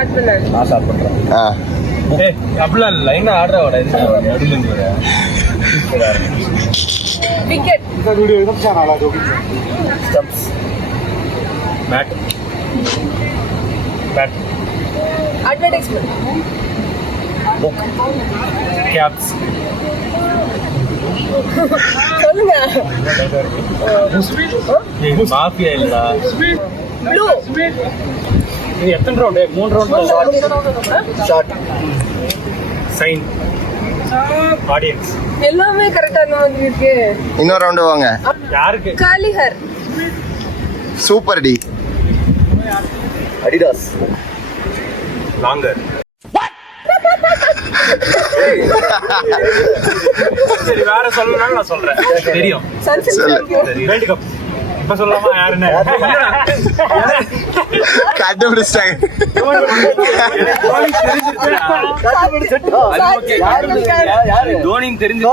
Start பண்ணு. நான் start பண்றேன். ஏய் அப்படிலாம் இல்ல, லைனா ஆர்டர் ஆவடா இது நடுவுல இருந்து வர. விக்கெட். இந்த வீடியோ एकदम छान आला दोघींचा. Stumps. Bat. Bat. Advertisement. Book. Caps. சொல்லுங்க. இது மாஃபியா இல்லடா. ப்ளூ. இது எத்தனை round? 3 round. Short. Sign. Audience. எல்லாமே கரெக்டா அந்த மாதிரி இருக்கு. இன்னொரு ரவுண்டு வாங்க. யாருக்கு? காலிஹர். சூப்பர் டி. அடிடாஸ். லாங்கர். சரி வேற சொல்லணும்னாலும் நான் சொல்றேன். தெரியும். World cup. இப்ப சொல்லலாமா யாருன்னு? கண்டுபிடிச்சிட்டாங்க. தோனி தெரிஞ்சு